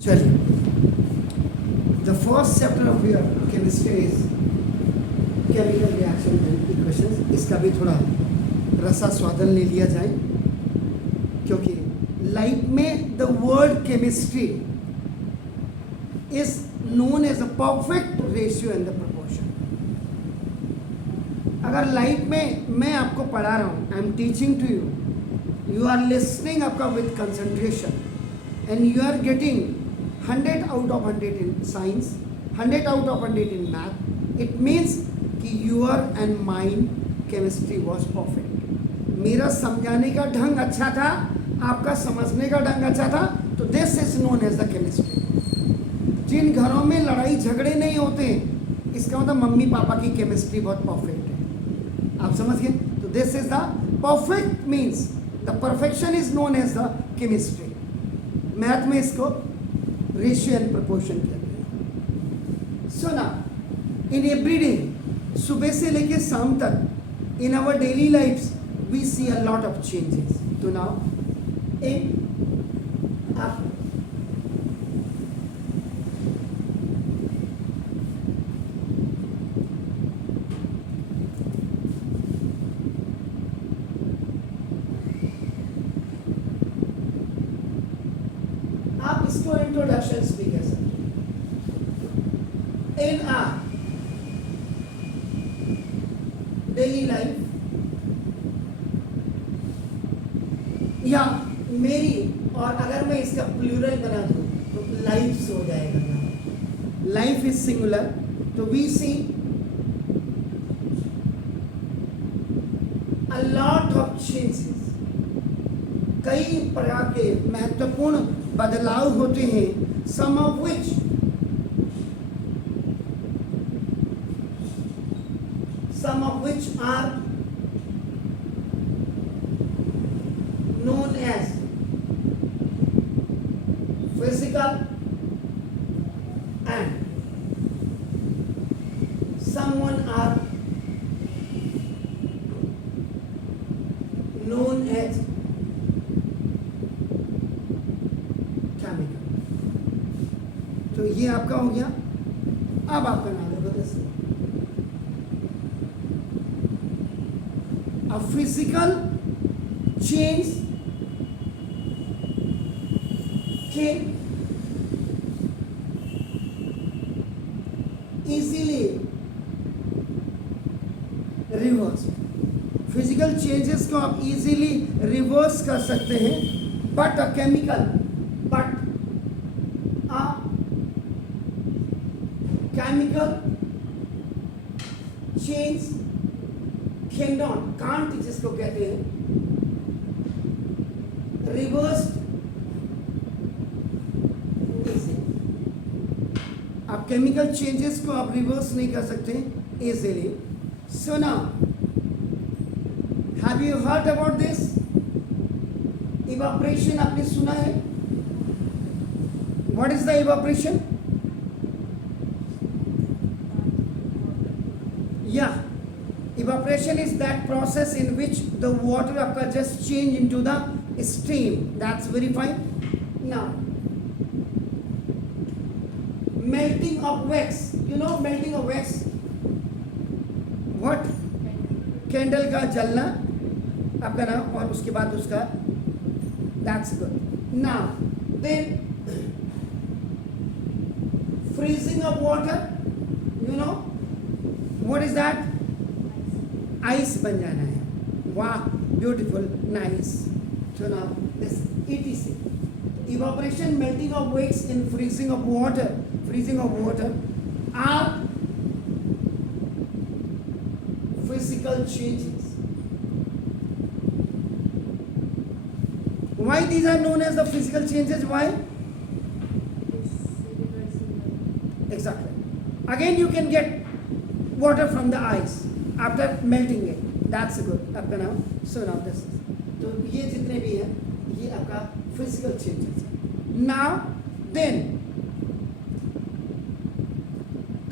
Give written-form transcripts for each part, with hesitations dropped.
चलिए, the first chapter of your chemistry is chemical reaction and equations. इसका भी थोड़ा रसा स्वादन ले लिया जाए, क्योंकि लाइफ में the word chemistry is known as a perfect ratio and the proportion. अगर लाइफ में मैं आपको पढ़ा रहा हूँ, I am teaching to you, you are listening आपका with concentration and you are getting 100 out of 100 in science, 100 out of 100 in math, it means कि your and mine chemistry was perfect। मेरा समझाने का ढंग अच्छा था, आपका समझने का ढंग अच्छा था, तो this is known as the chemistry। जिन घरों में लड़ाई झगड़े नहीं होते, इसका मतलब मम्मी पापा की केमिस्ट्री बहुत परफेक्ट है। आप समझ गए? तो this is the perfect, means the perfection is known as the chemistry. Math में इसको रेशियो एंड प्रोपोर्शन कहते हैं। सो ना, इन एवरी डे, सुबह से लेके शाम तक, in our daily lifes we see a lot of changes. तो नाउ आप इसको इंट्रोडक्शंस भी कह सकते हैं। इन आवर डेली लाइफ, या मेरी, और अगर मैं इसका प्लूरल बना दूं तो लाइफ्स हो जाएगा। लाइफ इज सिंगुलर, तो we see a lot of changes. कई प्रकार के महत्वपूर्ण बदलाव होते हैं। Some of which are known as physical and someone are known as chemical. तो ये आपका हो गया। अब आपका नाम है, बताइए। A physical change can easily reverse। Physical changes को आप इजीली रिवर्स कर सकते हैं, but a chemical change can't जिसको कहते हैं रिवर्स्ड इजीली। आप केमिकल चेंजेस को आप रिवर्स नहीं कर सकते easily. So now, have you heard about this evaporation? आपने सुना है? What is the evaporation? Yeah, evaporation is that process in which the water just change into the steam. That's very fine. Now, melting of wax. You know melting of wax? What? Candle का जलना आपका नाम, और उसके बाद उसका, that's good. Now, then freezing of water. You know what is that? Ice बन जाना है। वाह, beautiful, nice. So now this ETC, evaporation, melting of wax in freezing of water are physical changes. Why these are known as the physical changes? Why? Exactly. Again you can get water from the ice after melting it. That's good. आपका नाम। So now this is, तो ये जितने भी हैं ये आपका physical changes है। Now then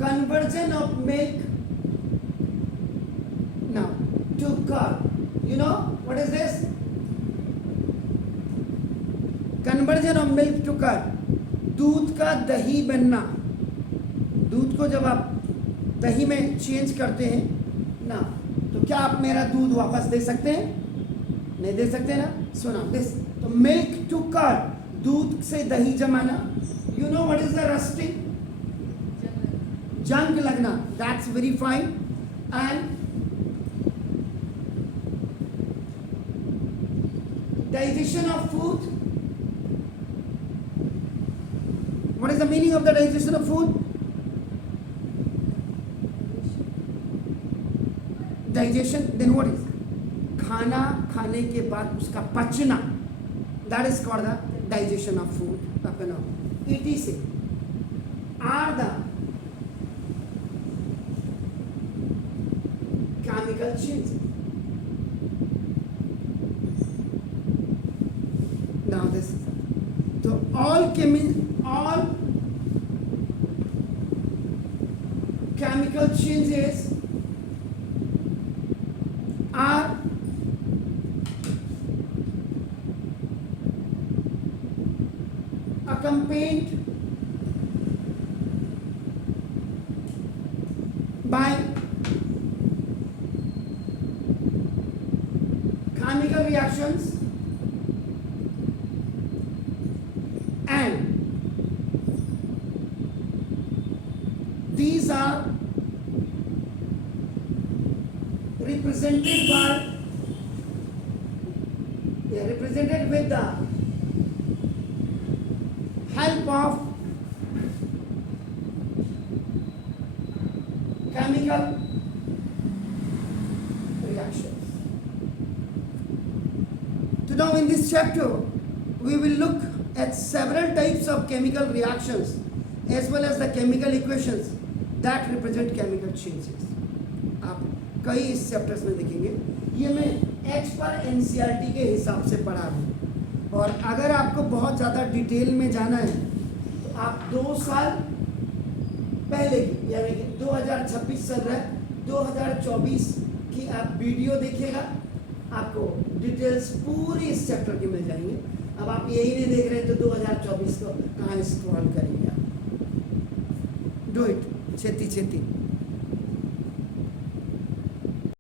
conversion of milk now to curd. You know what is this? Conversion of milk to curd. दूध का दही बनना, दूध को जब आप दही में चेंज करते हैं ना, तो क्या आप मेरा दूध वापस दे सकते हैं? नहीं दे सकते ना। सुना दिस, तो मिल्क टू कर्ड, दूध से दही जमाना। You know what is the rusting? जंग लगना, that's very fine. And digestion of food. What is the meaning of the digestion of food? Digestion, then what is? खाना खाने के बाद उसका पचना, that is called the digestion of food. ETC are the chemical changes. Now this is, so all chemical changes are accompanied by chemical reactions and these are represented with the help of chemical reactions. So now in this chapter we will look at several types of chemical reactions as well as the chemical equations that represent chemical changes. आप कई इस चैप्टर्स में देखेंगे। ये मैं एच पर एनसीईआरटी के हिसाब से पढ़ा रहा हूँ, और अगर आपको बहुत ज़्यादा डिटेल में जाना है तो आप 2 साल पहले की, यानी कि 2026 चल रहा है, 2024 की आप वीडियो देखिएगा, आपको डिटेल्स पूरी इस चैप्टर की मिल जाएंगी। अब आप यही नहीं देख रहे तो 2024 को कहाँ स्क्रॉल करेंगे आप? डू इट छेती छेती।